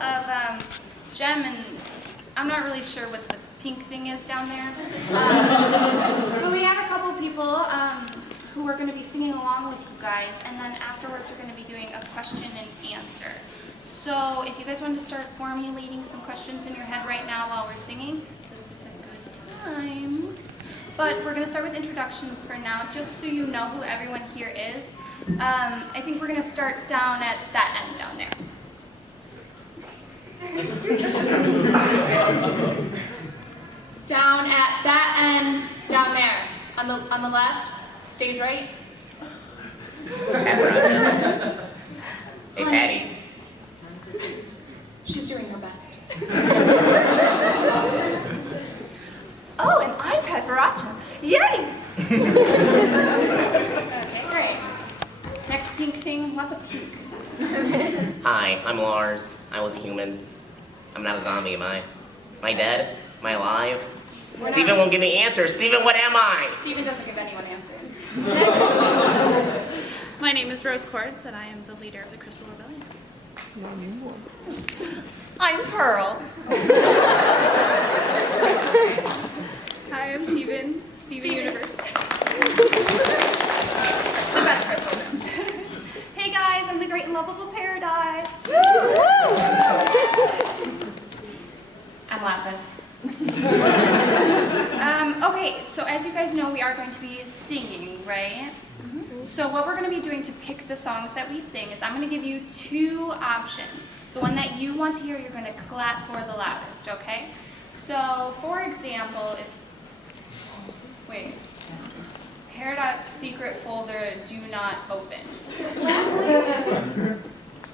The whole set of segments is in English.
of gem, and I'm not really sure what the pink thing is down there. But we have a couple people who are going to be singing along with you guys, and then afterwards we're going to be doing a question and answer. So if you guys want to start formulating some questions in your head right now while we're singing, this is a good time. But we're going to start with introductions for now, just so you know who everyone here is. I think we're going to start down at that end down there. Down at that end down there. On the left, stage right. Padparadscha. Hey, Patty. She's doing her best. Oh, and I'm Padparadscha. Yay! Okay, great. Next pink thing, lots of pink. Hi, I'm Lars. I was a human. I'm not a zombie, am I? Am I dead? Am I alive? Steven won't give me answers. Steven, what am I? Steven doesn't give anyone answers. My name is Rose Quartz, and I am the leader of the Crystal Rebellion. I'm Pearl. Hi, I'm Steven Universe. The best crystal room. Hey guys, I'm the great and lovable Peridot. I'm Lapis. Okay, so as you guys know, we are going to be singing, right? So what we're going to be doing to pick the songs that we sing is I'm going to give you two options. The one that you want to hear, you're going to clap for the loudest, okay? So, for example, Peridot's secret folder, do not open.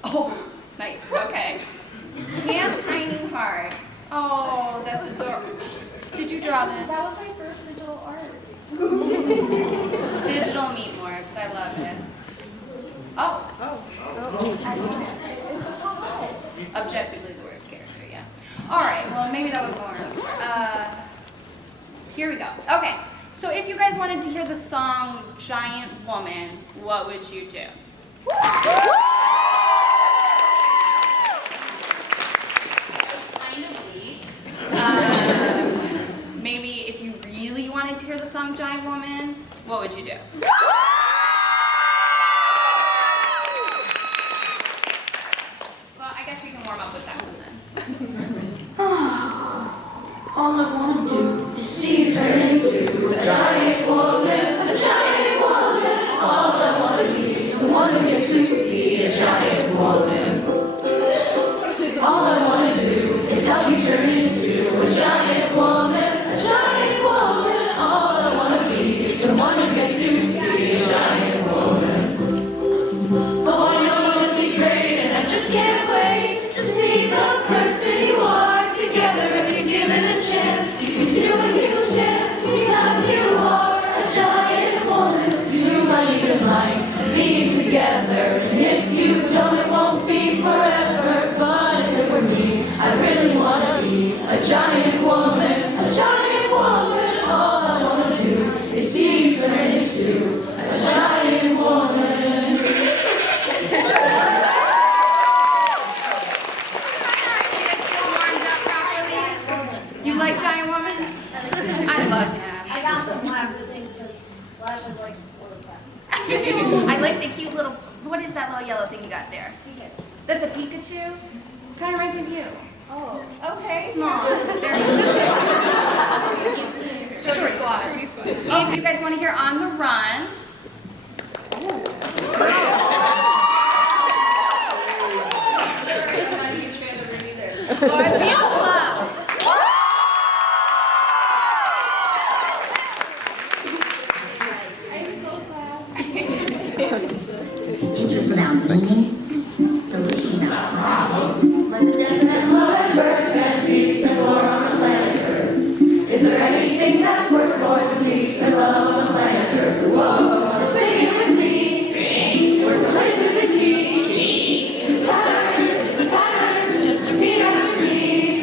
Oh, nice, okay. Campaigning hearts. Oh, that's adorable. Did you draw this? That was my first digital art. Digital meat morbs, I love it. Oh. Objectively the worst character, yeah. All right, well, maybe that was more. Here we go. Okay, so if you guys wanted to hear the song Giant Woman, what would you do? Kind of weak. Maybe if you really wanted to hear the song Giant Woman, what would you do? Well, I guess we can warm up with that one then. All I wanna do is see you turn into a giant woman, a giant woman. All I wanna be is someone who gets to see a giant woman. All I wanna do is help you turn into a giant woman, a giant woman. All I wanna be is someone who gets to see a giant woman. Oh, I know it'll be great, and I just can't wait to see the person you are. Together, if you're given a chance, you can do a huge dance because you are a giant woman. You might even like being together, and if you don't, it won't be forever. But if it were me, I really wanna be a giant woman, a giant woman. All I wanna do is see you turn into a giant woman. You like Giant Woman? I love him. I got some laughter things because Flash was like, what was that? I like the cute little, what is that little yellow thing you got there? Pikachu. That's a Pikachu? Kind of reminds me of you. Oh, okay. Small. Very small. Short squad. If you guys want to hear On the Run. Sorry, I'm not a huge fan of her either. Or Peace Love. Interest without meaning, solution without problems. Like the death and love and birth and peace and war on the planet Earth. Is there anything that's worth more than peace and love on the planet Earth? Whoa, sing it with me. Sing. Words relate to the key. It's a pattern, just repeat after me.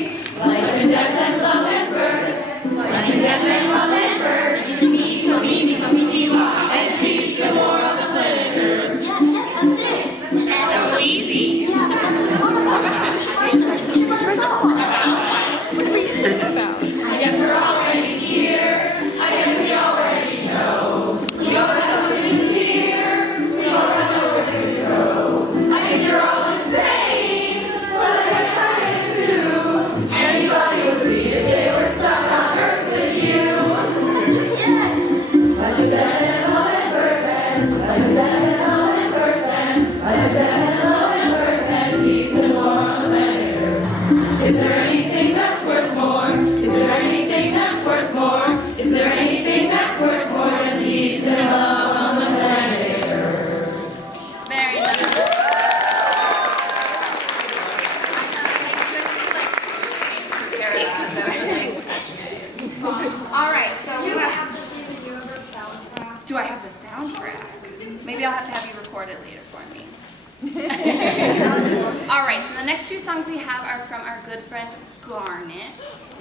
next two songs we have are from our good friend Garnet. Yeah, she's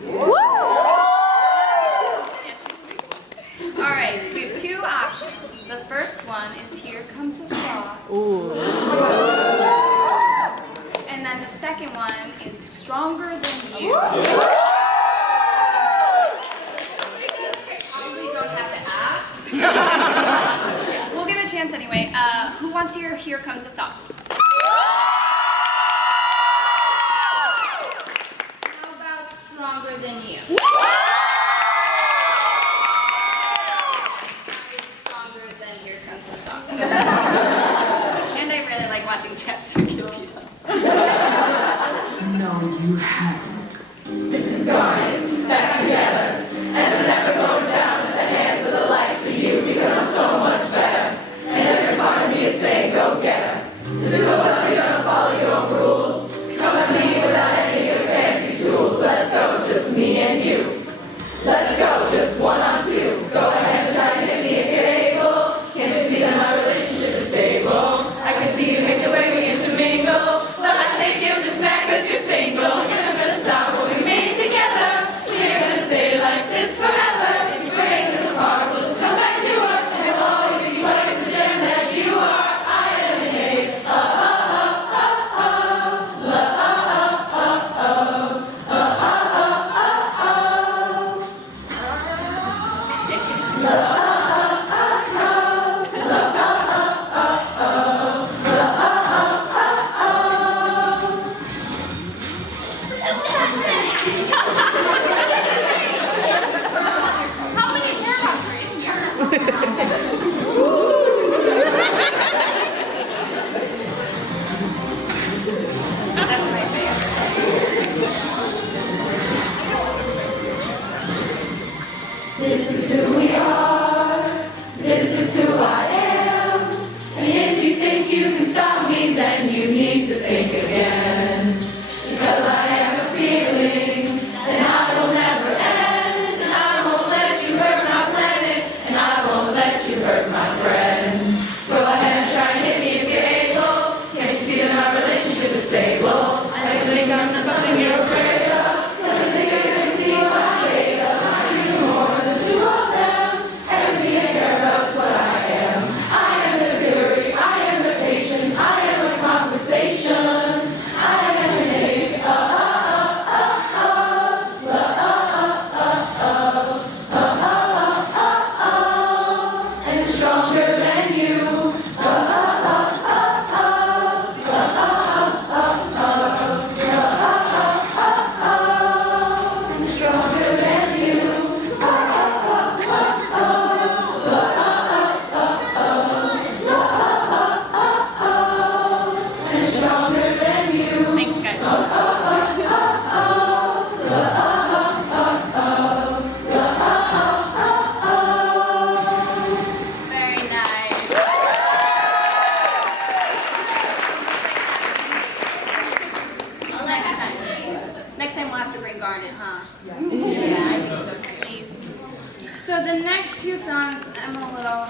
pretty cool. All right, so we have two options. The first one is Here Comes a Thought. And then the second one is Stronger Than You. Probably don't have to ask. We'll give it a chance anyway. Who wants to hear Here Comes a Thought? How about Stronger Than You? Stronger than Here Comes a Thought. And I really like watching Jess kill people. No, you haven't. This is Garnet, back together. And I'm never going down at the hands of the likes of you because I'm so much better. And every part of me is saying, go get her. The two of us are gonna follow your own rules. Come at me without any of your fancy tools. Let's go, just me and you. Let's go, just one on two. Go ahead and try to hit me if you're able. Can't you see that my relationship is stable? I can see you make the way we intermingle. But I think you're just mad cause you're single. You're not gonna stop what we made together. We're gonna stay like this forever. If you break us apart, we'll just come back newer. And it will always be twice the gem that you are. I am an A. How many haircuts are in That's my favorite. This is who we are, this is who I am. And if you think you can stop me, then you need to think again. Because I have a feeling, and I will never end. And I won't let you hurt my planet, and I won't let you hurt my friends. Go ahead and try and hit me if you're able. Can't you see that my relationship is stable? I don't think I'm something you're afraid of. Don't think I can see what I'm made of. More than two of them. Everything I care about is what I am. I am the fury, I am the patience, I am the conversation. I am an A. And I'm stronger than you. I'm stronger than you. And stronger than you. Thanks, guys. Very nice. Well, next time we'll have to bring Garnet, huh? Yeah, I think so. Please. So the next two songs I'm a little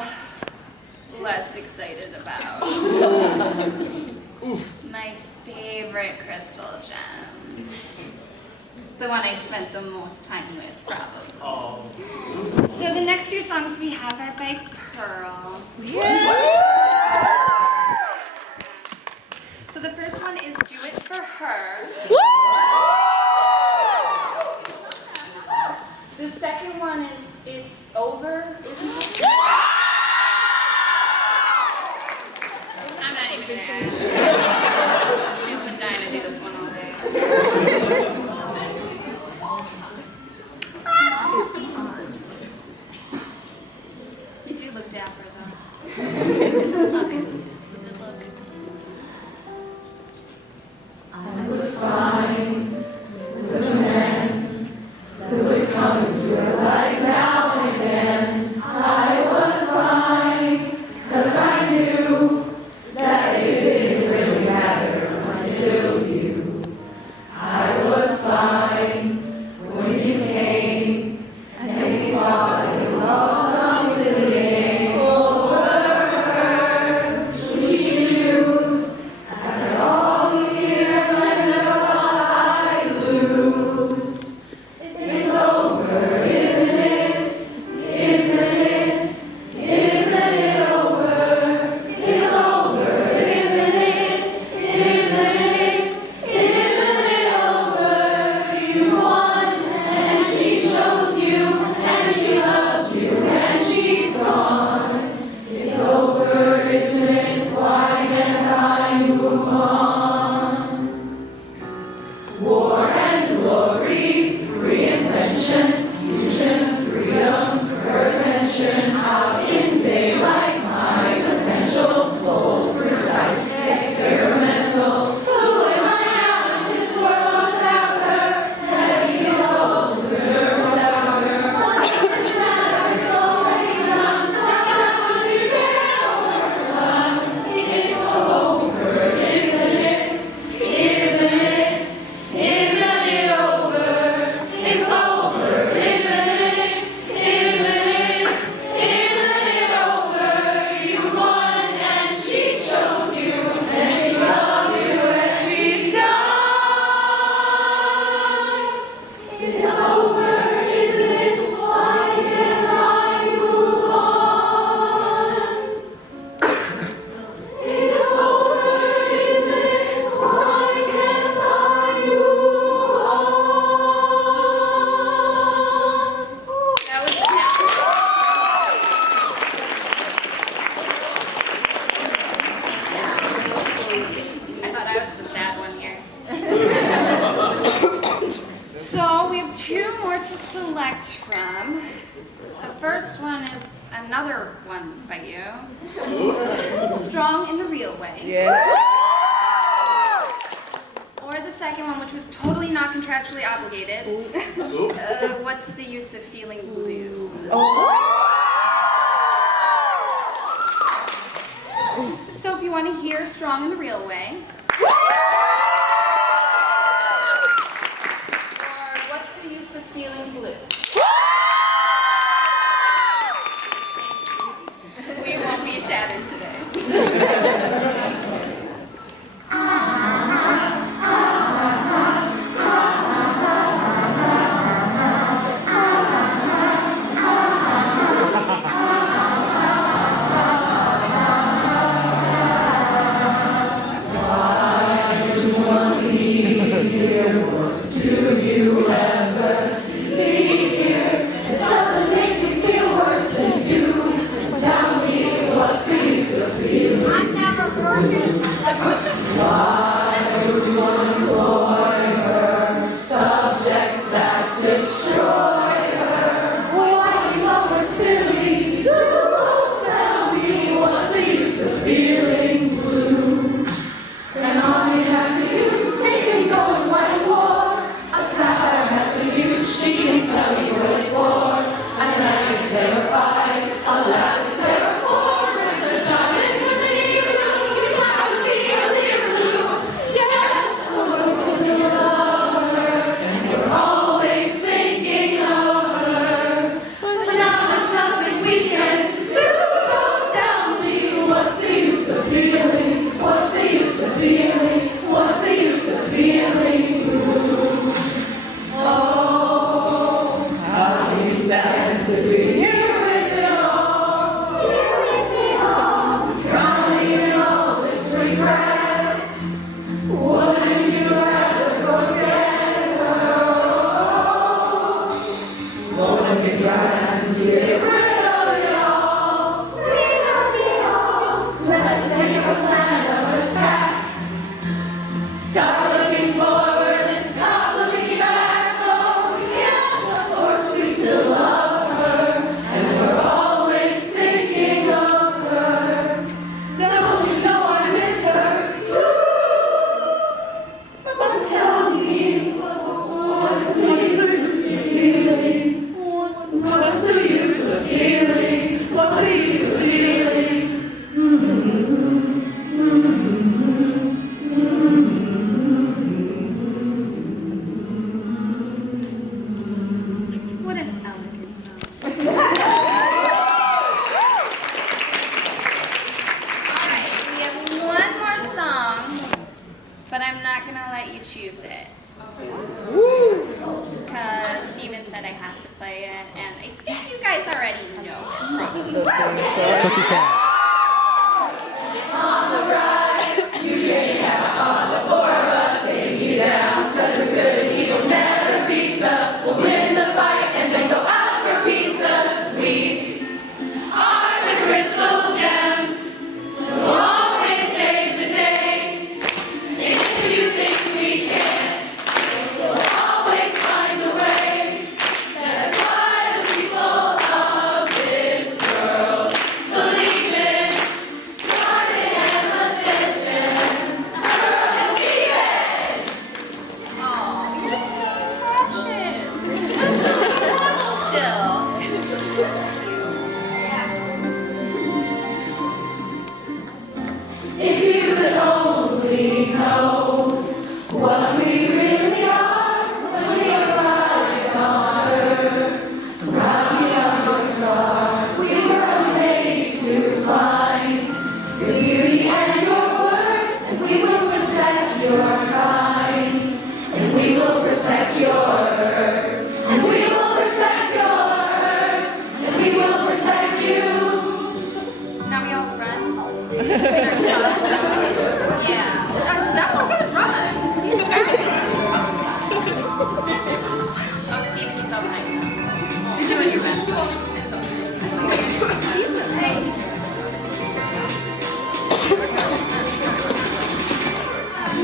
less excited about. My favorite crystal gem. The one I spent the most time with, probably. So the next two songs we have are by Pearl. So the first one is Do It For Her. The second one is It's Over, Isn't It? I'm not even gonna ask. She's been dying to do this one all day. You do look dapper though. It's a look. It's a good look. I was fine with the men who would come into her life now and again. select from. The first one is another one by you. Strong in the Real Way. Yeah. Or the second one, which was totally not contractually obligated. What's the use of feeling blue? So if you want to hear Strong in the Real Way, or what's the use of feeling blue? We won't be shattered today.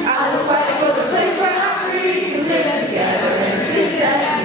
I will fight for the place where I'm free to live together and exist as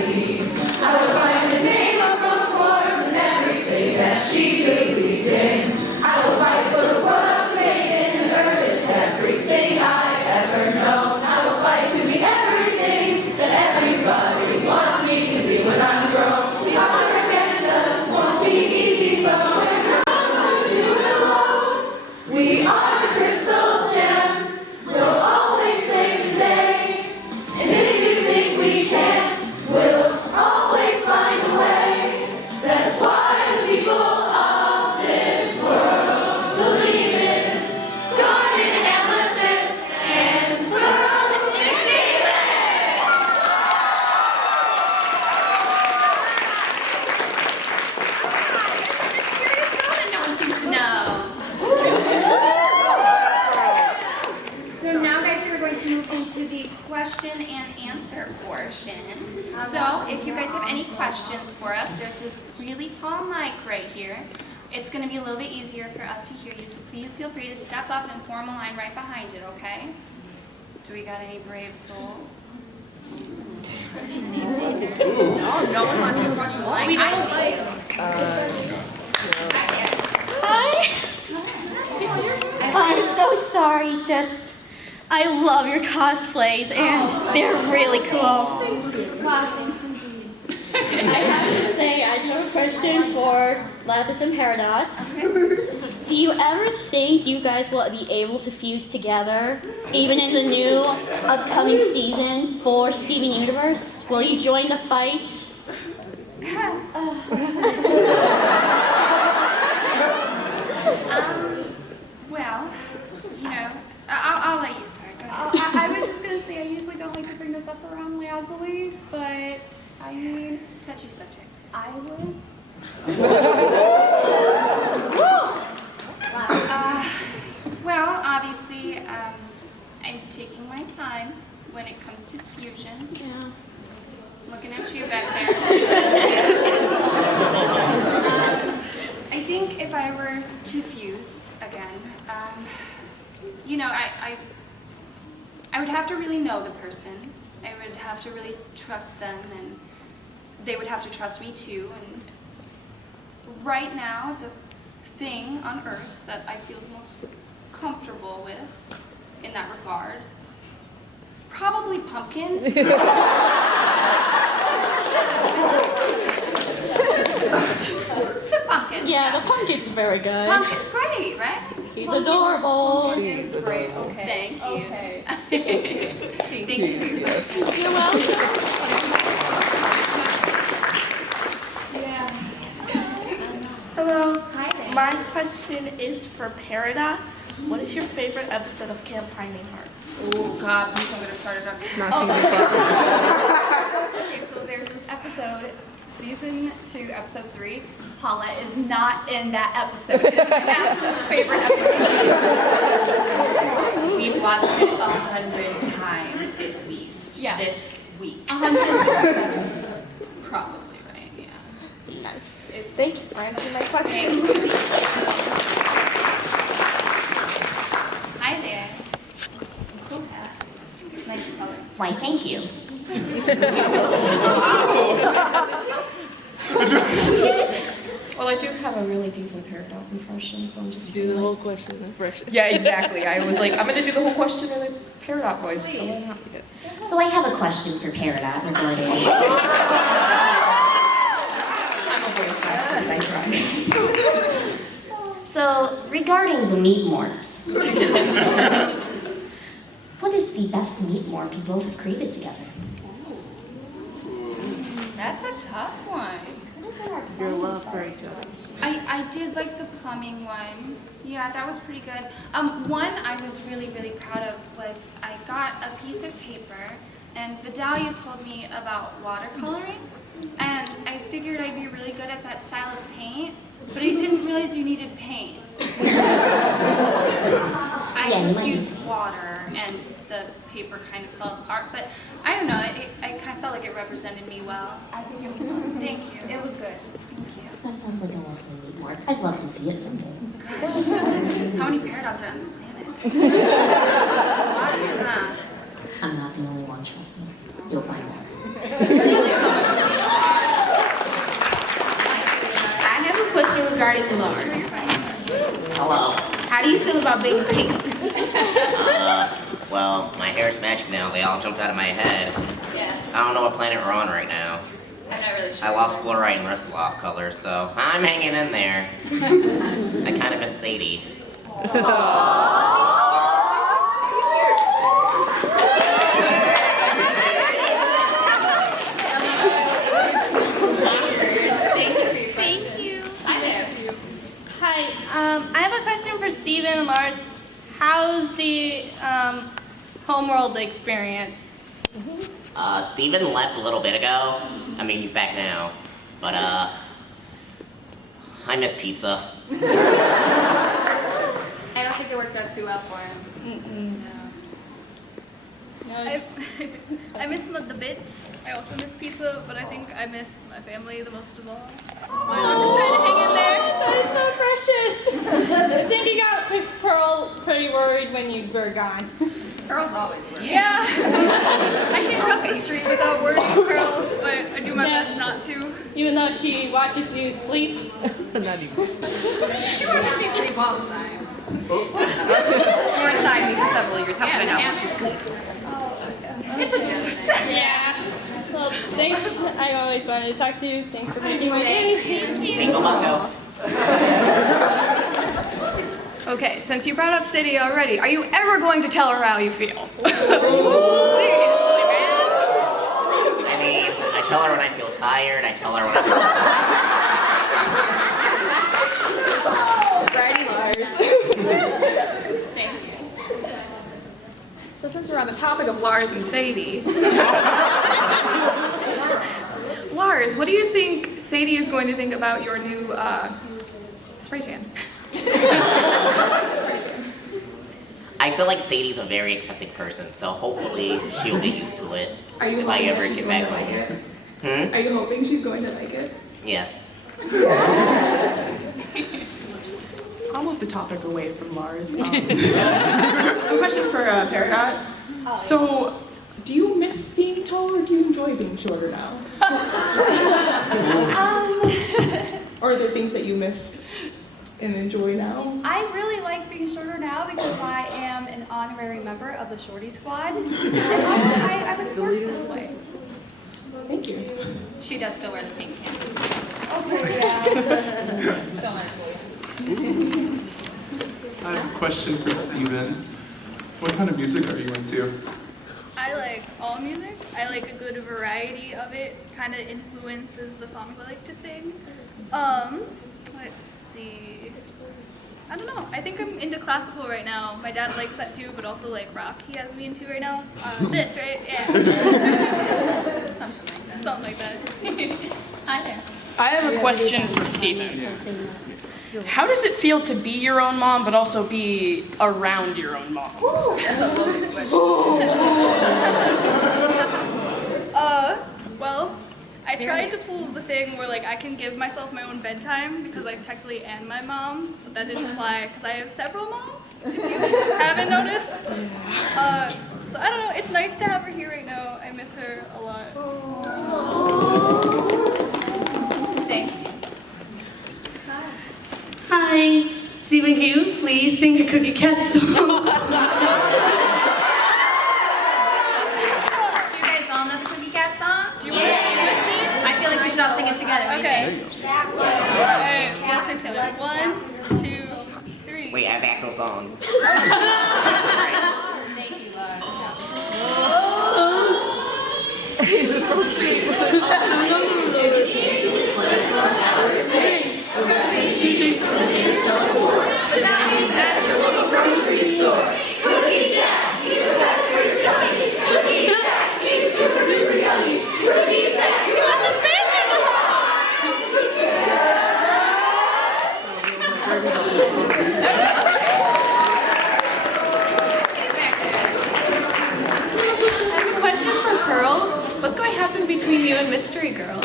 move into the question and answer portion. So if you guys have any questions for us, there's this really tall mic right here. It's going to be a little bit easier for us to hear you, so please feel free to step up and form a line right behind it, okay? Do we got any brave souls? No one wants to approach the mic. I see. Hi. I'm so sorry, just I love your cosplays and they're really cool. Wow, thanks indeed. I have to say, I do have a question for Lapis and Peridot. Do you ever think you guys will be able to fuse together, even in the new upcoming season for Steven Universe? Will you join the fight? Well, you know, I'll let you start. Go ahead. I was just gonna say I usually don't like to bring this up around Lazuli, but I mean, Touchy subject. I would. Well, obviously, I'm taking my time when it comes to fusion. Yeah. Looking at you back there. I think if I were to fuse again, you know, I would have to really know the person. I would have to really trust them, and they would have to trust me too. And right now, the thing on Earth that I feel most comfortable with in that regard, probably pumpkin. It's a pumpkin. Yeah, the pumpkin's very good. Pumpkin's great, right? He's adorable. It's great. Okay. Thank you. Okay. Thank you for your question. You're welcome. Hello. Hi there. My question is for Peridot. What is your favorite episode of Camp Finding Hearts? Oh God, please don't get her started on. Okay, so there's this episode, season 2, episode 3. Paula is not in that episode. It is my absolute favorite episode. We've watched it 100 times at least this week. 100. Probably, right? Yeah. Nice. Thank you for answering my question. Hi there. Cool hat. Nice color. Why, thank you. Well, I do have a really decent Peridot impression, so I'm just Do the whole question in impression. Yeah, exactly. I was like, I'm gonna do the whole question in a Peridot voice, so I'm happy to. So I have a question for Peridot regarding... I'm a voice actress, I try. So, regarding the meat morphs, what is the best meat morph you both have created together? That's a tough one. Your love very good. I did like the plumbing one. Yeah, that was pretty good. One I was really, really proud of was I got a piece of paper and Vidalia told me about watercoloring, and I figured I'd be really good at that style of paint, but I didn't realize you needed paint. I just used water and the paper kind of fell apart, but I don't know, I kind of felt like it represented me well. I think it was good. Thank you. It was good. Thank you. That sounds like a lovely meat morph. I'd love to see it someday. How many paradots are on this planet? That's a lot here, huh? I'm not the only one, trust me. You'll find out. Really so much really I have a question regarding Lars. Hello. How do you feel about being pink? Well, my hair's magic now. They all jumped out of my head. Yeah, I don't know what planet we're on right now. I'm not really sure. I lost fluorite and the rest of the off colors, so I'm hanging in there. I kind of miss Sadie. Thank you for your question. Thank you. Hi there. Hi. I have a question for Steven and Lars. How's the homeworld experience? Steven left a little bit ago. I mean, he's back now. But, I miss pizza. I don't think it worked out too well for him. Mm-mm. No. I miss the bits. I also miss pizza, but I think I miss my family the most of all. I'm just trying to hang in there. That is so precious. I think you got Pearl pretty worried when you were gone. Pearl's always worried. Yeah. I can't cross the street without worrying Pearl, but I do my best not to. Even though she watches you sleep. Not even. She watches me sleep all the time. You were inside me for several years. How Yeah, can I the not watch you sleep? It's a joke. Yeah. Well, thanks. I always wanted to talk to you. Thanks for making my day. Bingo bongo. Okay, since you brought up Sadie already, are you ever going to tell her how you feel? I mean, I tell her when I feel tired. I tell her when I'm Righty, Lars. Thank you. So since we're on the topic of Lars and Sadie, Lars, what do you think Sadie is going to think about your new spray tan? I feel like Sadie's a very accepting person, so hopefully she'll get used to it. Are you if I hoping that ever she's get going back to like home. it? Are you hoping she's going to like it? Yes. I'll move the topic away from Lars. A question for Peridot. So, do you miss being tall or do you enjoy being shorter now? Or are there things that you miss and enjoy now? I really like being shorter now because I am an honorary member of the Shorty Squad. And also, I was forced this way. Thank you. She does still wear the pink pants. Okay, yeah. Don't let her fool you. I have a question for Steven. What kind of music are you into? I like all music. I like a good variety of it. Kind of influences the songs I like to sing. Let's see. I don't know. I think I'm into classical right now. My dad likes that too, but also like rock he has me into right now. This, right? Yeah. Something like that. Hi there. I have a question for Steven. How does it feel to be your own mom, but also be around your own mom? That's a loaded question. Well, I tried to pull the thing where like I can give myself my own bedtime because I technically am my mom, but that didn't apply because I have several moms, if you haven't noticed. So I don't know, it's nice to have her here right now. I miss her a lot. Thank you. Hi. Stephen, can you please sing a Cookie Cat song? Do you guys all know the Cookie Cat song? Do you want to sing it with me? I feel like we should all sing it together. What do you think? Alright, listen to it. 1, 2, 3. Wait, I have actual song. Thank you, Lars. Between you and Mystery Girl.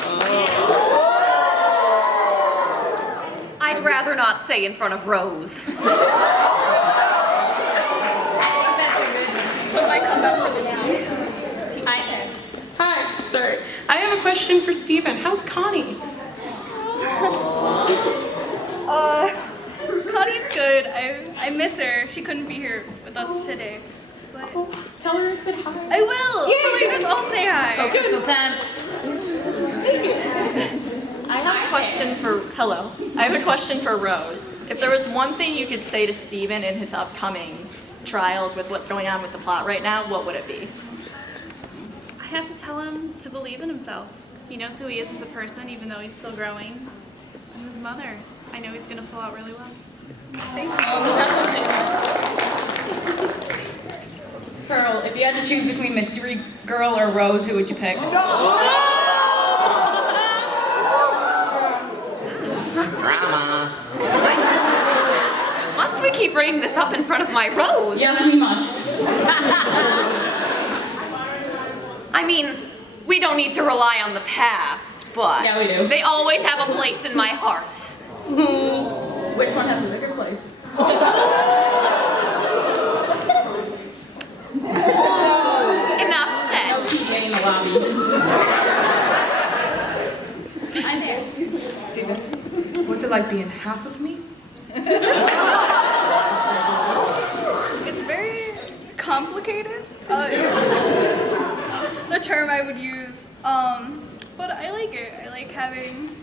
I'd rather not say in front of Rose. When I come back for the tea. Hi. Hi, sorry. I have a question for Steven. How's Connie? Connie's good. I miss her. She couldn't be here with us today. But Tell her I said hi. I will. So you guys all say hi. Go Crystal Temps. I have a question for, hello. I have a question for Rose. If there was one thing you could say to Steven in his upcoming trials with what's going on with the plot right now, what would it be? I have to tell him to believe in himself. He knows who he is as a person, even though he's still growing. And his mother, I know he's going to pull out really well. Thanks, Mom. Pearl, if you had to choose between Mystery Girl or Rose, who would you pick? Drama. Must we keep bringing this up in front of my Rose? Yes, we must. I mean, we don't need to rely on the past, but Yeah, we do. they always have a place in my heart. Which one has a bigger place? Enough said. No peeing in the lobby. I'm there. Steven, what's it like being half of me? It's very complicated. The term I would use, but I like it. I like having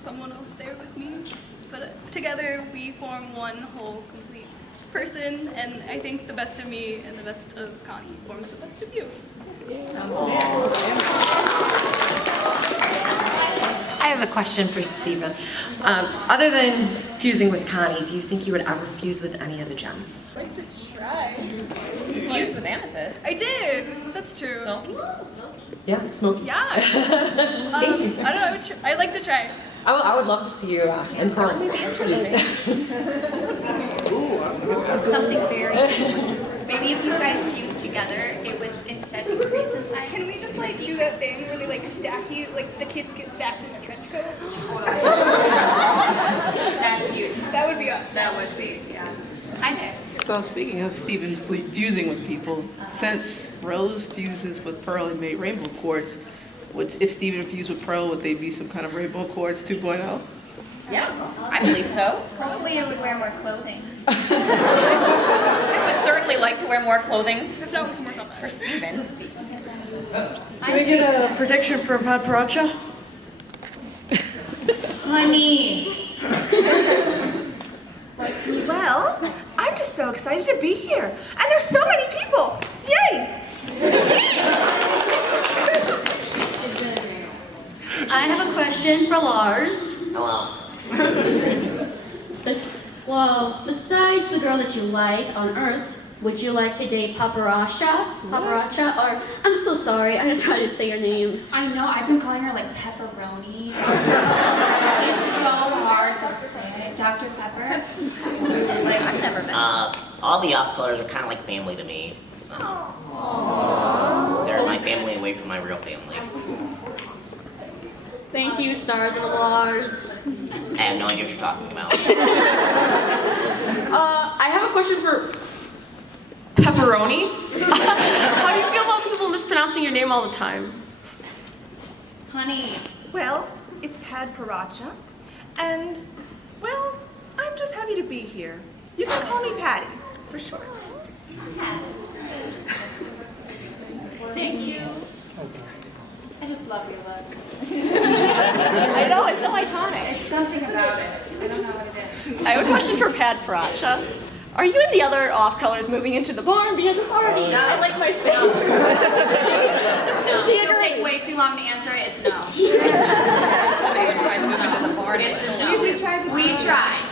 someone else there with me. But together we form one whole complete person, and I think the best of me and the best of Connie forms the best of you. I have a question for Steven. Other than fusing with Connie, do you think you would ever fuse with any of the gems? I'd like to try. Fused with amethyst. I did. That's true. Yeah, smoky. Yeah. I don't know. I'd like to try. I would love to see you in front. Something very maybe if you guys fuse together, it would instead increase in size. Can we just like do that thing where they like stack you, like the kids get stacked in a trench coat? That's huge. That would be us. That would be, yeah. Hi there. So speaking of Steven fusing with people, since Rose fuses with Pearl and made Rainbow Quartz, if Steven fused with Pearl, would they be some kind of Rainbow Quartz 2.0? Yeah, I believe so. Hopefully it would wear more clothing. I would certainly like to wear more clothing If not, we can work on that. for Steven. Can we get a prediction for Padparadscha? Honey. Well, I'm just so excited to be here. And there's so many people. Yay! I have a question for Lars. Hello. Besides the girl that you like on Earth, would you like to date Padparadscha? Padparadscha? Or, I'm so sorry, I'm trying to say your name. I know, I've been calling her like pepperoni. It's so hard to say. Dr. Pepper. Like, I've never met. All the off colors are kind of like family to me. So. They're my family away from my real family. Thank you, Stars and Lars. I have no idea what you're talking about. I have a question for Pepperoni. How do you feel about people mispronouncing your name all the time? Honey. Well, it's Padparadscha. And, well, I'm just happy to be here. You can call me Patty, for short. Thank you. I just love your look. I know, it's so iconic. It's something about it. I don't know what it is. I have a question for Padparadscha. Are you and the other off colors moving into the barn? Because it's already, I like my space. No, she'll take way too long to answer it. It's no. Maybe tried to move into the barn. It's no. We tried.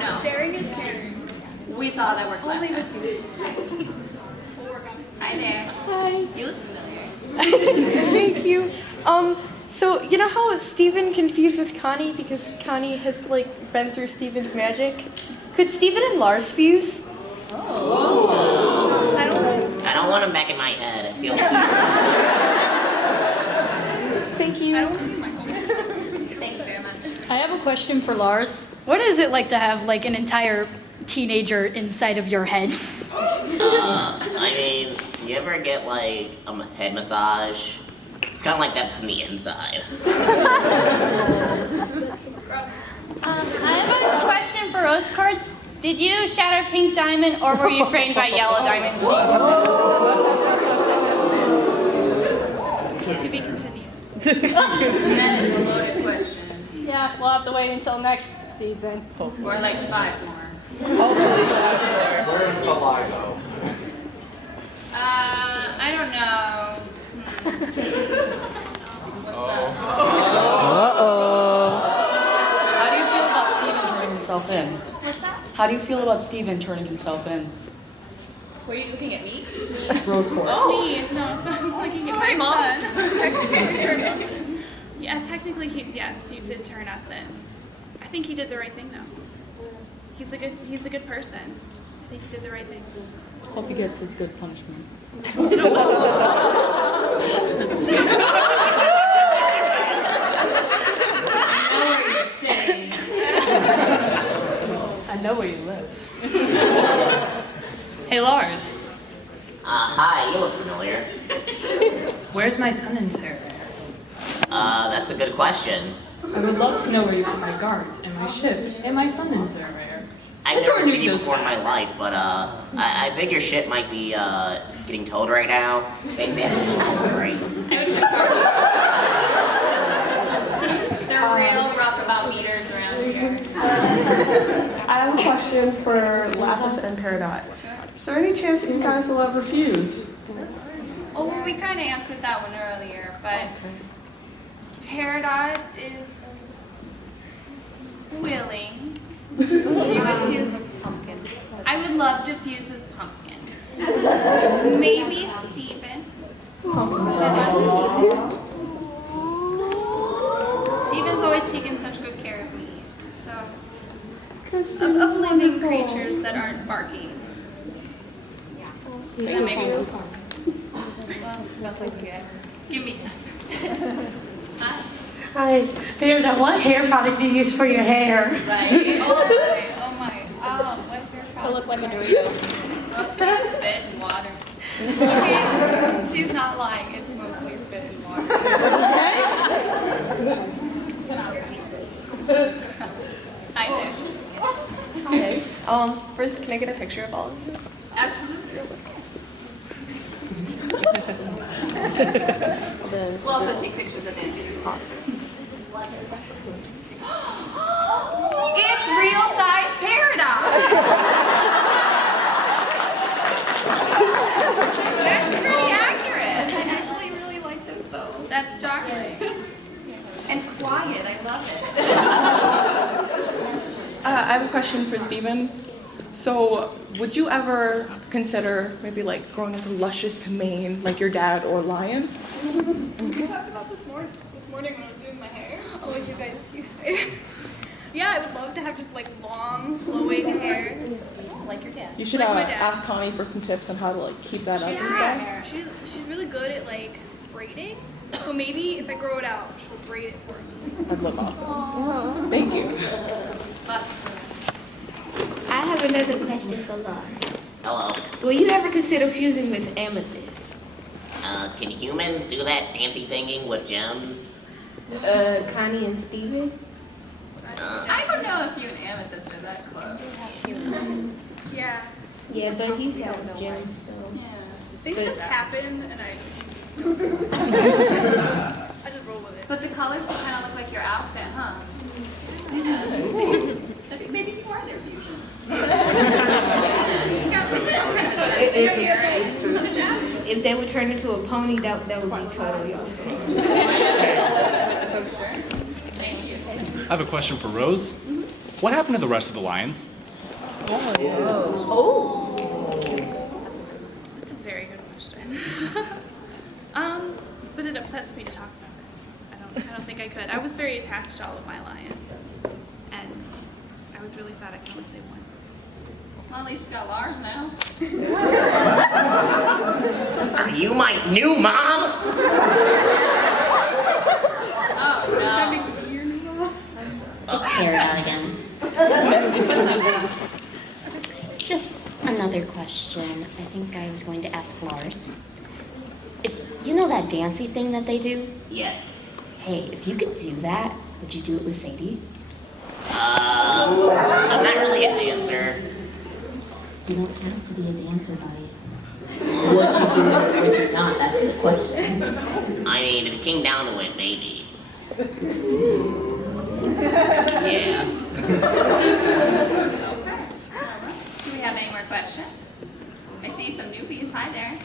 No. Sharing is caring. We saw that work last Only time. with you. We'll work on it. Hi there. Hi. You look familiar. Thank you. So you know how Steven confused with Connie because Connie has like been through Steven's magic? Could Steven and Lars fuse? Oh. I don't want him back in my head. It feels. Thank you. I don't want to be my home. Thank you very much. I have a question for Lars. What is it like to have like an entire teenager inside of your head? I mean, you ever get like a head massage? It's kind of like that from the inside. I have a question for Rose Quartz. Did you shatter Pink Diamond or were you framed by Yellow Diamond? To be continued. That is a loaded question. Yeah, we'll have to wait until next season. Or like 5 more. Where's the lie though? I don't know. How do you feel about Steven turning himself in? What's that? How do you feel about Steven turning himself in? Were you looking at me? Rose Quartz. Oh, me. No, so I'm looking at my Mom. son. Yeah, technically, yes, he did turn us in. I think he did the right thing, though. He's a good person. I think he did the right thing. Hope he gets his good punishment. Where's my sun and Sarah? That's a good question. I would love to know where you put my guards and my ship and my sun and Sarah. I've never seen you before in my life, but I think your ship might be getting towed right now. Maybe great. They're real rough about meters around here. I have a question for Lapis and Peridot. Is there any chance that you guys will ever fuse? Oh, well, we kind of answered that one earlier, but Peridot is willing to fuse with Pumpkin. I would love to fuse with Pumpkin. Maybe Steven. Because I love Steven. Steven's always taken such good care of me. So, of living creatures that aren't barking. Yeah. That maybe we'll talk. Well, it smells like good. Give me 10. Hi, Peridot, what hair product do you use for your hair? Right? Oh my. What hair product? To look like a Dorito. Mostly spit and water. Okay, she's not lying. It's mostly spit and water. I do. Okay. First, can I get a picture of all of you? Absolutely. We'll also take pictures of it. It's real size Peridot. That's pretty accurate. I actually really like this though. That's darling. And quiet. I love it. I have a question for Steven. So, would you ever consider maybe like growing up a luscious mane like your dad or Lion? We talked about this morning when I was doing my hair. I'll let you guys say. Yeah, I would love to have just like long, flowing hair, like your dad. You should like my dad. ask Connie for some tips on how to like keep that up and stuff. Yeah, she's really good at like braiding. So maybe if I grow it out, she'll braid it for me. That'd look awesome. Thank you. Lots of I have another question for Lars. Hello. Will you ever consider fusing with amethyst? Can humans do that fancy thinking with gems? Connie and Steven? I don't know if you and Amethyst are that close. Yeah. Yeah, but he's got gems, so. Yeah. Things just happen and I just roll with it. But the colors kind of look like your outfit, huh? Yeah. Maybe you are their fusion. You got like some kinds of gems in your hair and some gems. If they would turn into a pony, that would be totally awesome. Thank you. I have a question for Rose. What happened to the rest of the lions? That's a very good question. But it upsets me to talk about it. I don't think I could. I was very attached to all of my lions. And I was really sad I can only say one. Well, at least you got Lars now. Are you my new mom? Oh, no. It's Peridot again. Just another question. I think I was going to ask Lars. If you know that dancey thing that they do? Yes. Hey, if you could do that, would you do it with Sadie? I'm not really a dancer. You don't have to be a dancer, buddy. Would you do it or would you not? That's the question. I mean, if it came down to it, maybe. Yeah. Do we have any more questions? I see some newbies. Hi there.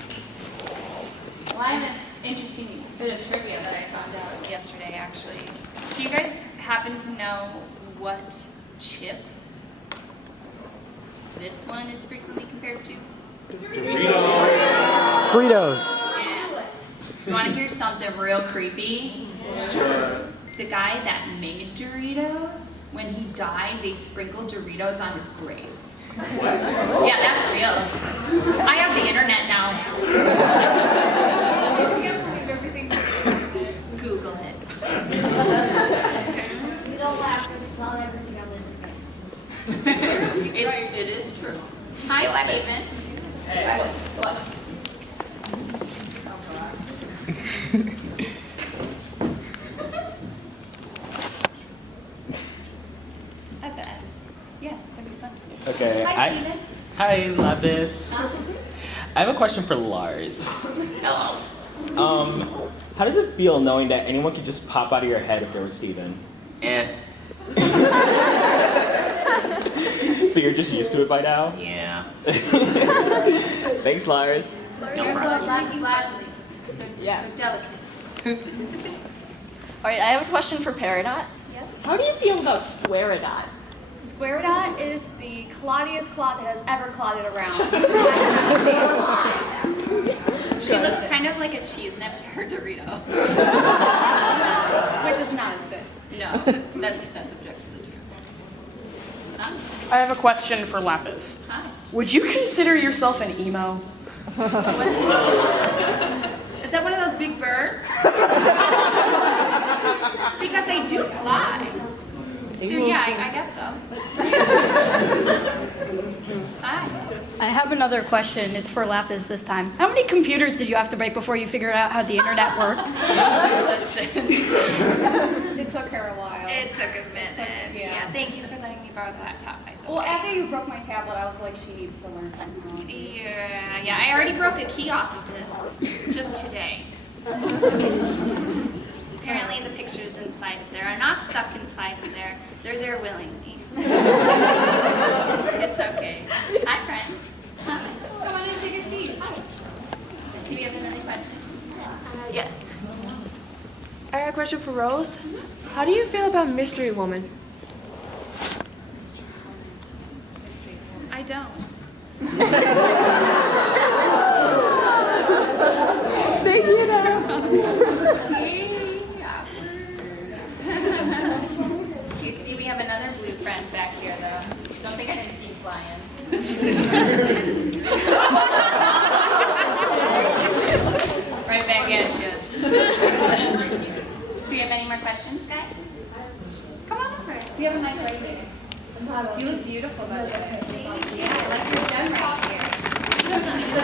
Well, I have an interesting bit of trivia that I found out yesterday, actually. Do you guys happen to know what chip this one is frequently compared to? Fritos. You want to hear something real creepy? Sure. The guy that made Doritos, when he died, they sprinkled Doritos on his grave. Yeah, that's real. I have the internet now. You have to believe everything. Google it. You don't laugh because it's not everything I'm in. It is true. Hi, Stephen. Hey, What? At the end. Yeah, that'd be fun. Okay. Hi, Steven. Hi, Lapis. I have a question for Lars. Hello. How does it feel knowing that anyone could just pop out of your head if there was Steven? So you're just used to it by now? Yeah. Thanks, Lars. Lapis Lazuli. Yeah. They're delicate. All right, I have a question for Peridot. Yes? How do you feel about Squaridot? Peridot is the cloddiest clod that has ever clotted around. She looks kind of like a cheese nip to her Dorito. Which is not as good. No, that's objectively true. Huh? I have a question for Lapis. Hi. Would you consider yourself an emo? What's it? Is that one of those big birds? Because they do fly. So yeah, I guess so. Hi. I have another question. It's for Lapis this time. How many computers did you have to break before you figured out how the internet worked? Listen. It took her a while. It took a minute. Yeah. Thank you for letting me borrow the laptop, by the Well, way. after you broke my tablet, I was like, she needs to learn somehow. Yeah, I already broke a key off of this just today. Apparently the pictures inside of there are not stuck inside of there. They're there willingly. It's okay. Hi, friends. Come on in, take a seat. Hi. Do we have another question? Yeah. I have a question for Rose. How do you feel about Mystery Woman? I don't. Thank you, Nara. You see, we have another blue friend back here, though. Don't think I didn't see you flying. Right back at you. Do you have any more questions, guys? Come on over. We have a mic right here. You look beautiful, by the way. Yeah, I like this gem right here. It's a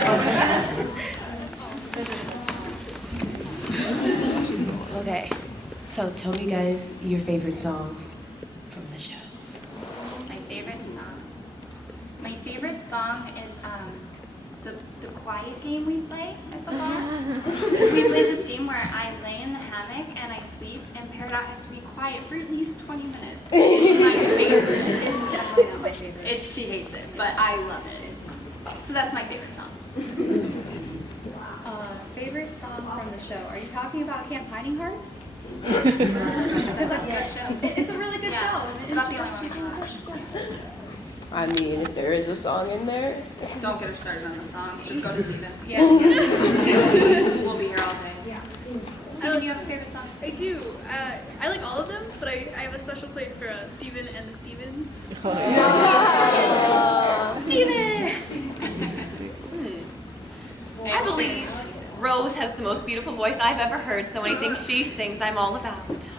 blue gem. Okay, so tell me guys your favorite songs from the show. My favorite song. My favorite song is the quiet game we play at the bar. We play this game where I lay in the hammock and I sleep, and Peridot has to be quiet for at least 20 minutes. It's my favorite. It's definitely not my favorite. She hates it, but I love it. So that's my favorite song. Favorite song from the show. Are you talking about Camp Hiding Hearts? That's a good show. It's a really good show. It's about the only one I watch. I mean, if there is a song in there. Don't get her started on the songs. Just go to Steven. Yeah. We'll be here all day. Yeah. So do you have a favorite song? I do. I like all of them, but I have a special place for Steven and the Stevens. Steven! I believe Rose has the most beautiful voice I've ever heard, so anything she sings, I'm all about.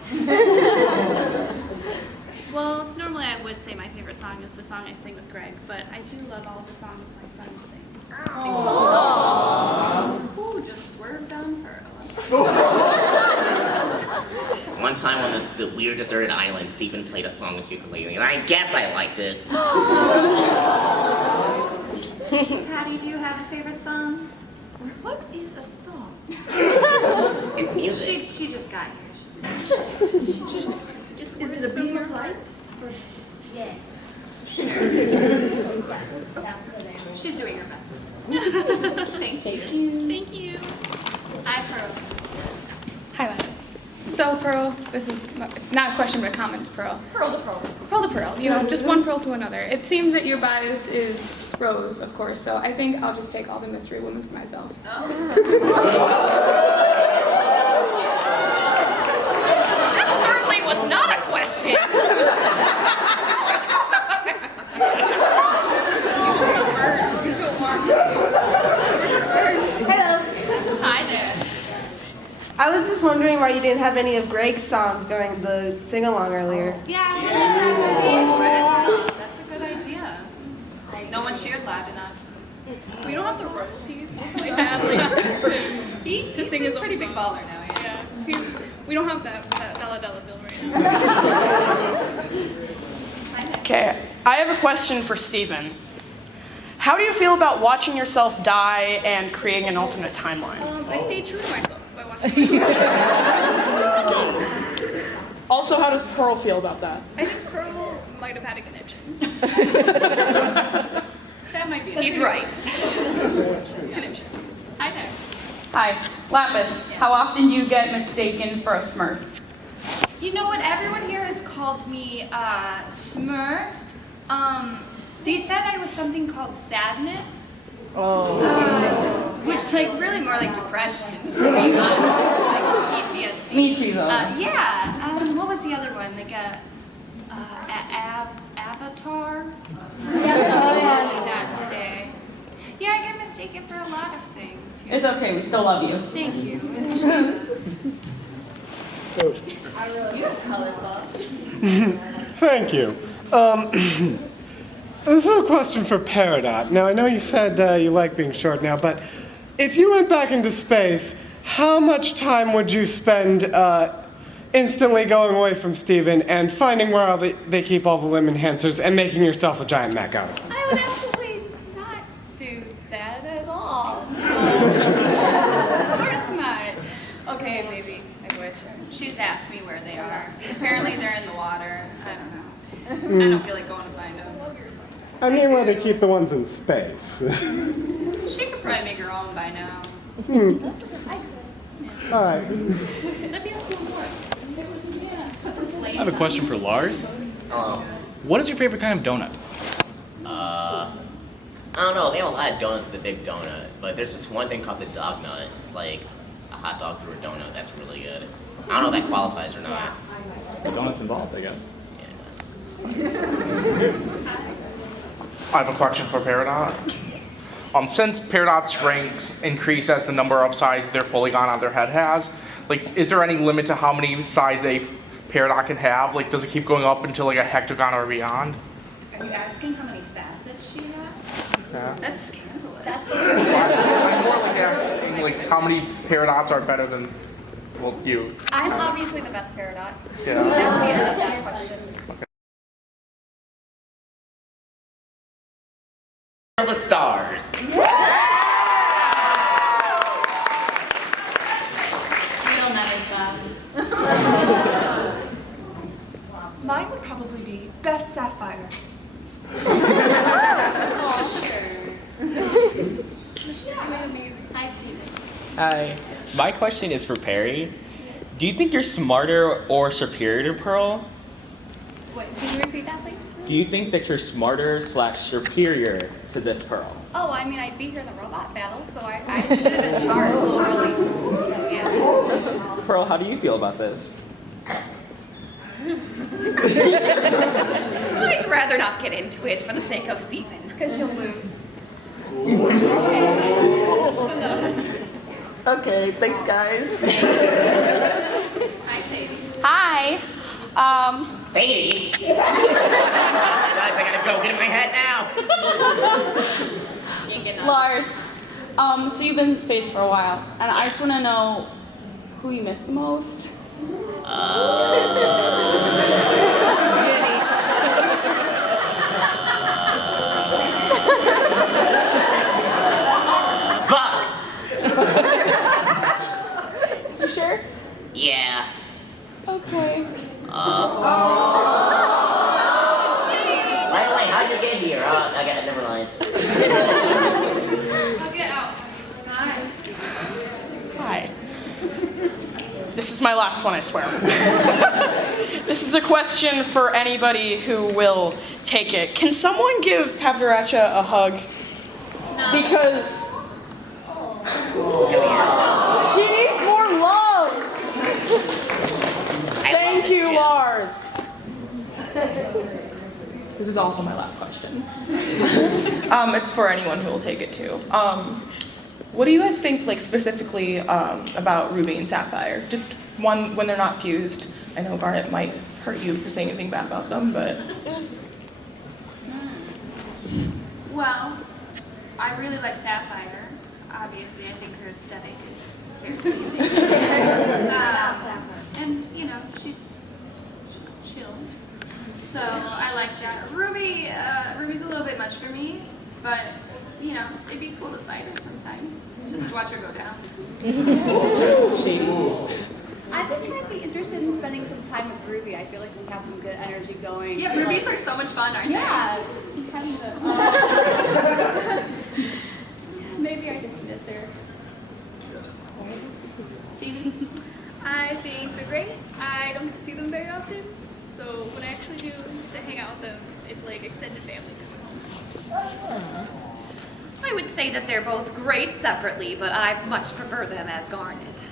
Well, normally I would say my favorite song is the song I sing with Greg, but I do love all of the songs my son sings. Ooh, just swerved on her. One time on this weird deserted island, Stephen played a song with ukulele, and I guess I liked it. Patty, do you have a favorite song? What is a song? It's music. She just got here. Is it a beam of light? Yeah. Sure. She's doing her best. Thank you. Thank you. Hi, Pearl. Hi, Lapis. So, Pearl, this is not a question but a comment to Pearl. Pearl to Pearl. Pearl to Pearl, you know, just one Pearl to another. It seems that your bias is Rose, of course, so I think I'll just take all the mystery women for myself. That certainly was not a question. Hello. Hi there. I was just wondering why you didn't have any of Greg's songs during the sing-along earlier. Yeah, Greg's song. That's a good idea. No one cheered loud enough. We don't have the royalties. My dad likes to to sing his own pretty big songs. baller now, Yeah, we don't have that dollar bill right now. Okay, I have a question for Steven. How do you feel about watching yourself die and creating an alternate timeline? I stay true to myself by watching Also, how does Pearl feel about that? I think Pearl might have had a conniption. That might be. He's right. Conniption. Hi there. Hi, Lapis. How often do you get mistaken for a Smurf? You know what? Everyone here has called me Smurf. They said I was something called sadness. Which like really more like depression for me, like some PTSD. Me too, though. Yeah. What was the other one? Like Avatar. Yeah, somebody called me that today. Yeah, I get mistaken for a lot of things. It's okay, we still love you. Thank you. You have colorful. Thank you. This is a question for Peridot. Now, I know you said you like being short now, but if you went back into space, how much time would you spend instantly going away from Steven and finding where all they keep all the limb enhancers and making yourself a giant mech out of them? I would absolutely not do that at all. Of course not. Okay, maybe I would. She's asked me where they are. Apparently they're in the water. I don't know. I don't feel like going to find them. I mean, where they keep the ones in space. She could probably make her own by now. All right. That'd be a cool boy. Yeah. Put some I flames have a question for Lars. What is your favorite kind of donut? I don't know. They have a lot of donuts at the Big Donut, but there's this one thing called the dog nut. It's like a hot dog through a donut. That's really good. I don't know if that qualifies or not. The donut's involved, I guess. I have a question for Peridot. Since Peridot's ranks increase as the number of sides their polygon on their head has, like, is there any limit to how many sides a Peridot can have? Like, does it keep going up until like a hectagon or beyond? Are you asking how many facets she has? Yeah. That's scandalous. I'm more like asking like how many Peridots are better than you. I'm obviously the best Peridot. Yeah. That's the end of that question. The stars. It'll never stop. Mine would probably be best sapphire. Hi, Steven. Hi. My question is for Perry. Do you think you're smarter or superior to Pearl? Wait, can you repeat that, please? Do you think that you're smarter / superior to this Pearl? Oh, I mean, I'd be here in the robot battle, so I should have been charged, really. So, yeah. Pearl, how do you feel about this? I'd rather not get into it for the sake of Steven, because you'll lose. Okay, thanks guys. Hi, Sadie. Hi. Sadie? Guys, I gotta go. Get in my head now. Lars, so you've been in space for a while, and I just want to know who you miss the most. You sure? Yeah. Okay. By the way, how'd you get here? I got never mind. I'll get out. Hi. Hi. This is my last one, I swear. This is a question for anybody who will take it. Can someone give Padparadscha a hug? No. Because she needs more love. Thank you, Lars. This is also my last question. It's for anyone who will take it too. What do you guys think, like specifically about Ruby and Sapphire? Just one when they're not fused. I know Garnet might hurt you for saying anything bad about them, but Well, I really like Sapphire. Obviously, I think her aesthetic is And, you know, she's chill. So I like that. Ruby's a little bit much for me, but, you know, it'd be cool to fight her sometime. Just watch her go down. I think I'd be interested in spending some time with Ruby. I feel like we have some good energy going. Yeah, rubies are so much fun, aren't they? Yeah. Kind of. Maybe I just miss her. Steven? I think they're great. I don't get to see them very often, so when I actually do get to hang out with them, it's like extended family coming home. I would say that they're both great separately, but I much prefer them as Garnet.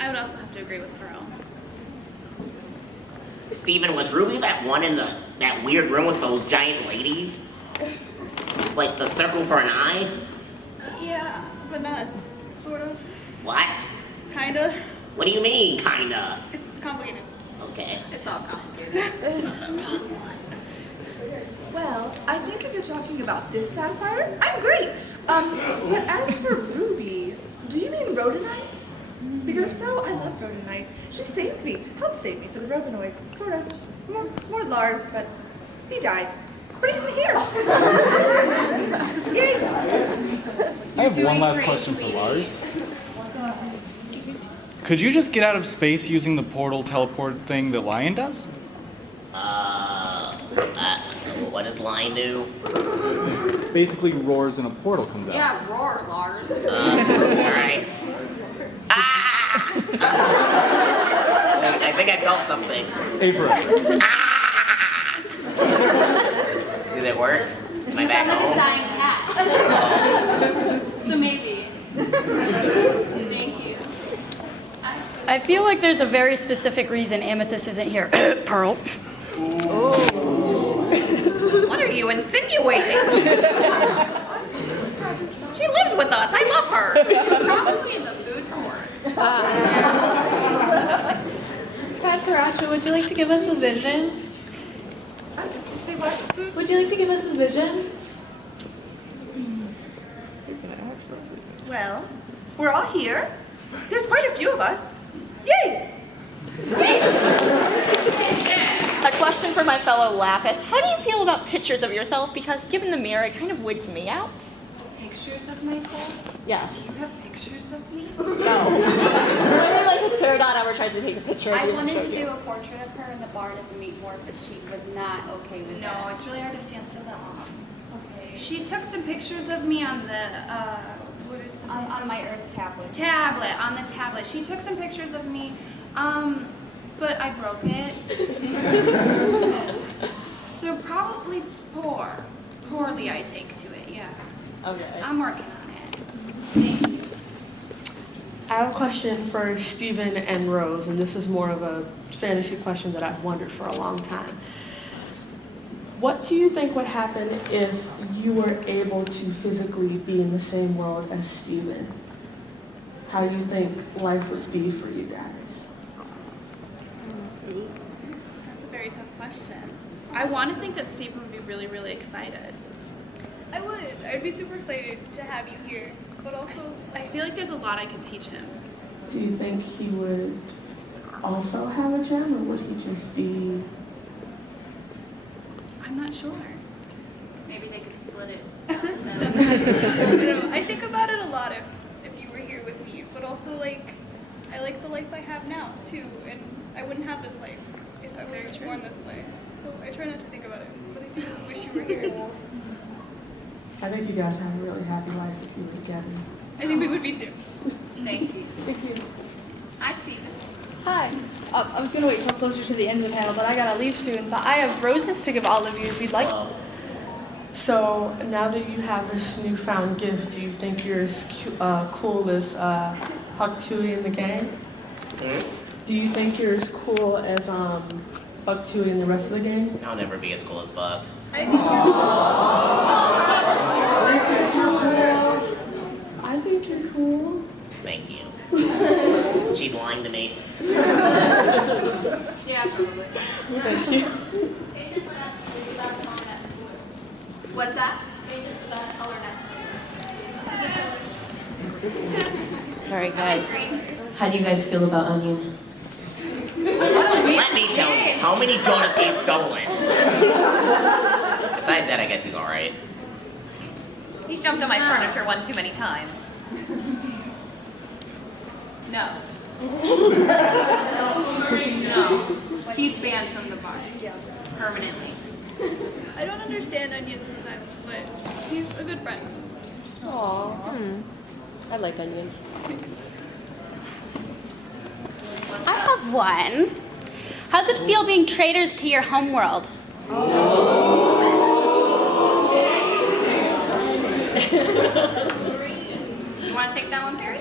I would also have to agree with Pearl. Steven, was Ruby that one in that weird room with those giant ladies? Like the circle for an eye? Yeah, but not sort of. What? Kinda. What do you mean, kinda? It's complicated. Okay. It's all complicated. Well, I think if you're talking about this sapphire, I'm great. But as for Ruby, do you mean rhodonite? Because if so, I love rhodonite. She saved me, helped save me for the robinoids. Sort of. More Lars, but he died. But he's in here. Yay! I have one last question for Lars. Could you just get out of space using the portal teleport thing that Lion does? What does Lion do? Basically roars and a portal comes out. Yeah, roar, Lars. Alright. I think I felt something. April. Did it work? Am I You back sound like a home? dying cat. So maybe. Thank you. I feel like there's a very specific reason Amethyst isn't here. Pearl. What are you insinuating? She lives with us. I love her. Probably in the food court. Padparadscha, would you like to give us a vision? Say what? Would you like to give us a vision? Well, we're all here. There's quite a few of us. Yay! A question for my fellow Lapis. How do you feel about pictures of yourself? Because given the mirror, it kind of wigs me out. Pictures of myself? Yes. You have pictures of me? No. Remember, like, with Peridot, ever tried to take a picture of I you and wanted show to you? do a portrait of her in the barn as a meat morph, but she was not okay with that. No, it's really hard to stand still that long. Okay. She took some pictures of me on the, what is the on my Earth tablet. on the tablet. She took some pictures of me, but I broke it. So probably poorly I take to it, yeah. Okay. I'm working on it. Thank you. I have a question for Steven and Rose, and this is more of a fantasy question that I've wondered for a long time. What do you think would happen if you were able to physically be in the same world as Steven? How do you think life would be for you guys? That's a very tough question. I want to think that Stephen would be really, really excited. I would. I'd be super excited to have you here. But also, I feel like there's a lot I could teach him. Do you think he would also have a gem, or would he just be... I'm not sure. Maybe they could split it. I think about it a lot if you were here with me. But also, like, I like the life I have now, too. And I wouldn't have this life if I wasn't born this way. So I try not to think about it. But I do wish you were here. I think you guys have a really happy life if you were together. I think we would be too. Thank you. Thank you. Hi, Steven. Hi. I was going to wait till closer to the end of the panel, but I got to leave soon. But I have roses to give all of you if you'd like. So now that you have this newfound gift, do you think you're as cool as Huck Tui in the gang? Do you think you're as cool as Buck Tui and the rest of the gang? I'll never be as cool as Buck. I think you're cool. Thank you. She's lying to me. Yeah, totally. Thank you. What's that? Alright guys, how do you guys feel about Onion? Let me tell you, how many donuts he's stolen? Besides that, I guess he's alright. He's jumped on my furniture one too many times. No. No. He's banned from the bar. Permanently. I don't understand Onion sometimes, but he's a good friend. Aww. I like Onion. I have one. How does it feel being traitors to your homeworld? You want to take that one, Perry?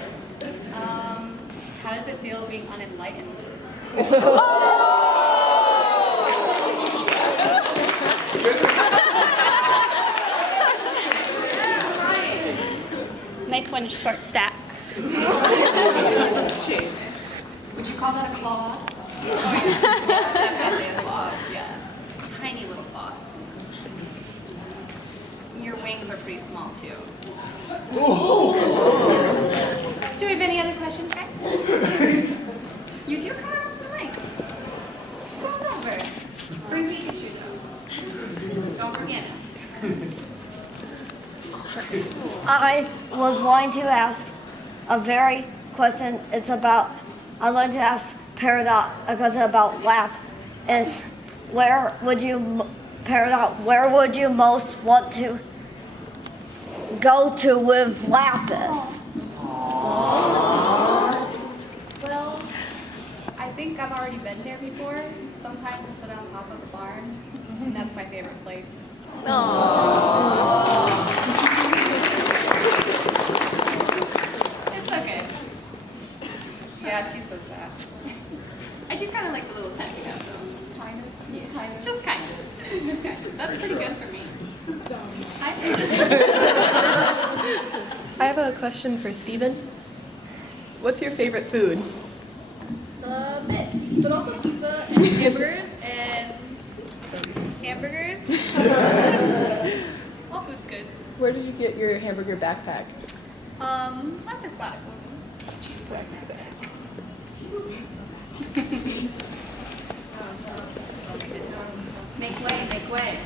How does it feel being unenlightened? Nice one, short stack. Would you call that a claw? Oh, yeah. That's definitely a claw, yeah. Tiny little claw. Your wings are pretty small, too. Do we have any other questions, guys? You do? Come on up to the mic. Come on over. Bring Pikachu, though. Don't forget him. I was wanting to ask a very question. It's about, I'd like to ask Peridot a question about lap. Is where would you, Peridot, where would you most want to go to with Lapis? Well, I think I've already been there before. Sometimes we'll sit on top of the barn, and that's my favorite place. It's okay. Yeah, she says that. I do kind of like the little tent we have, though. Kind of? Yeah, kind of. Just kind of. Just kind of. That's pretty good for me. I have a question for Steven. What's your favorite food? Bits, but also pizza and hamburgers and hamburgers. All food's good. Where did you get your hamburger backpack? Lapis Lazuli. Make way, make way.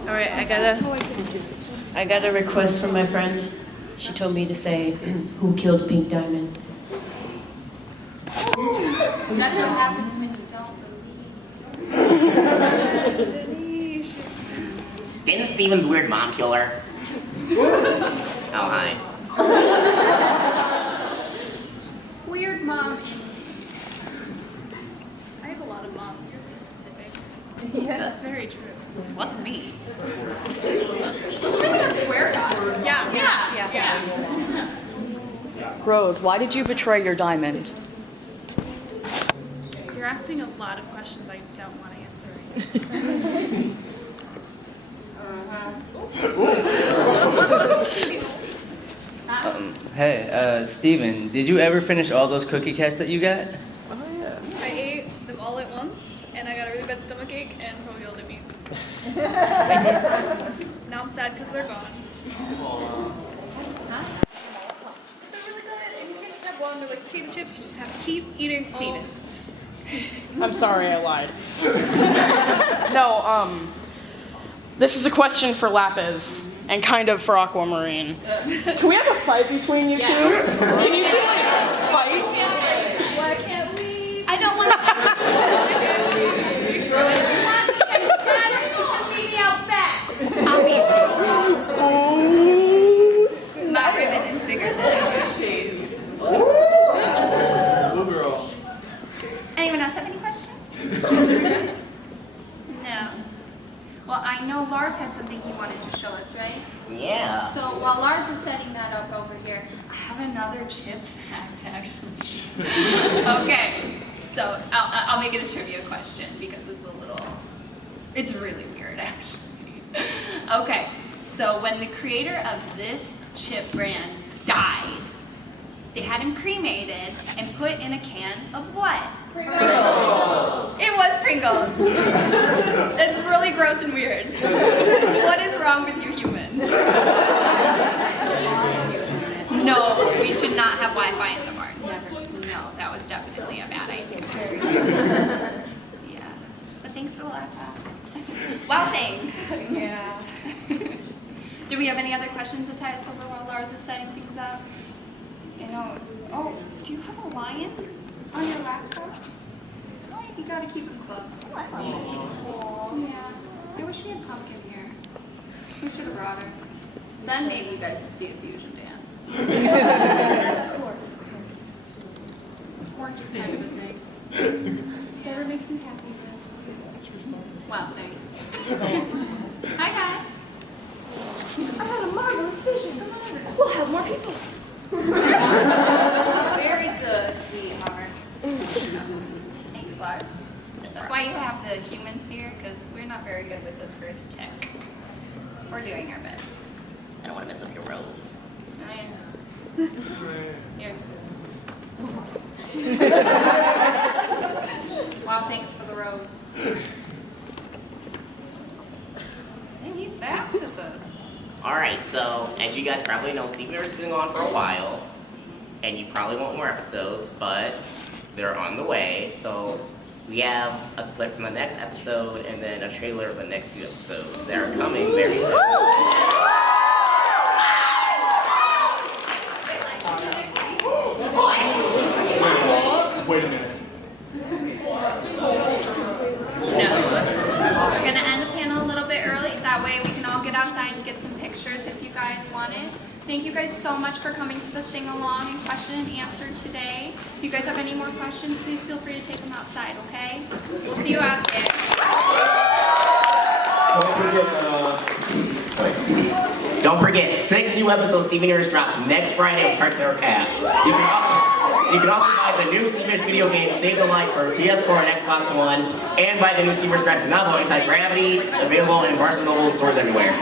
All right, I got a request from my friend. She told me to say, who killed Pink Diamond? That's what happens when you don't believe. Didn't Steven's weird mom kill her? Oh, hi. Weird mom in... I have a lot of moms. You're really specific. Yeah, that's very true. It wasn't me. Let's bring that swear God. Yeah. Rose, why did you betray your diamond? You're asking a lot of questions I don't want to answer. Hey, Steven, did you ever finish all those cookie cats that you got? I ate them all at once, and I got a really bad stomachache, and probably yelled at me. Now I'm sad because they're gone. Huh? They're really good, and you can't just have one. They're like potato chips. You just have to keep eating all. I'm sorry, I lied. No, this is a question for Lapis and kind of for Aquamarine. Can we have a fight between you two? Can you two fight? Why can't we? I don't want to. Meet me out back. I'll meet you. My ribbon is bigger than yours too. Anyone else have any questions? No. Well, I know Lars had something he wanted to show us, right? Yeah. So while Lars is setting that up over here, I have another chip fact, actually. Okay, so I'll make it a trivia question because it's really weird, actually. Okay, so when the creator of this chip brand died, they had him cremated and put in a can of what? Pringles. It was Pringles. It's really gross and weird. What is wrong with you humans? not have Wi-Fi in the barn. No, that was definitely a bad idea. Yeah. But thanks for the laptop. Wow, thanks. Yeah. Do we have any other questions to tie us over while Lars is setting things up? You know, oh, do you have a lion on your laptop? You gotta keep it close. Oh, yeah. I wish we had Pumpkin here. We should have brought her. Then maybe you guys would see a fusion dance. Of course. Orange is kind of a thing. Whatever makes you happy. Well, thanks. Hi, guys. I had a marvelous vision. We'll have more people. Very good, sweetheart. Thanks, Lars. That's why you have the humans here, because we're not very good with this Earth tech. We're doing our best. I don't want to mess up your rose. I know. Here. Wow, thanks for the rose. Hey, he's fast at this. Alright, so as you guys probably know, Steve Universe has been on for a while, and you probably want more episodes, but they're on the way. So we have a clip from the next episode and then a trailer of the next few episodes that are coming very soon. Wait a minute. We're gonna end the panel a little bit early. That way we can all get outside and get some pictures if you guys want it. Thank you guys so much for coming to the sing-along and question and answer today. If you guys have any more questions, please feel free to take them outside, okay? We'll see you out there. Don't forget, 6 new episodes Steven Universe drop next Friday on Padparadscha. You can also buy the new Steven Universe video game Save the Light for PS4 and Xbox One, and buy the new Steven Universe graphic novel Anti-Gravity, available in Barnes & Noble and stores everywhere.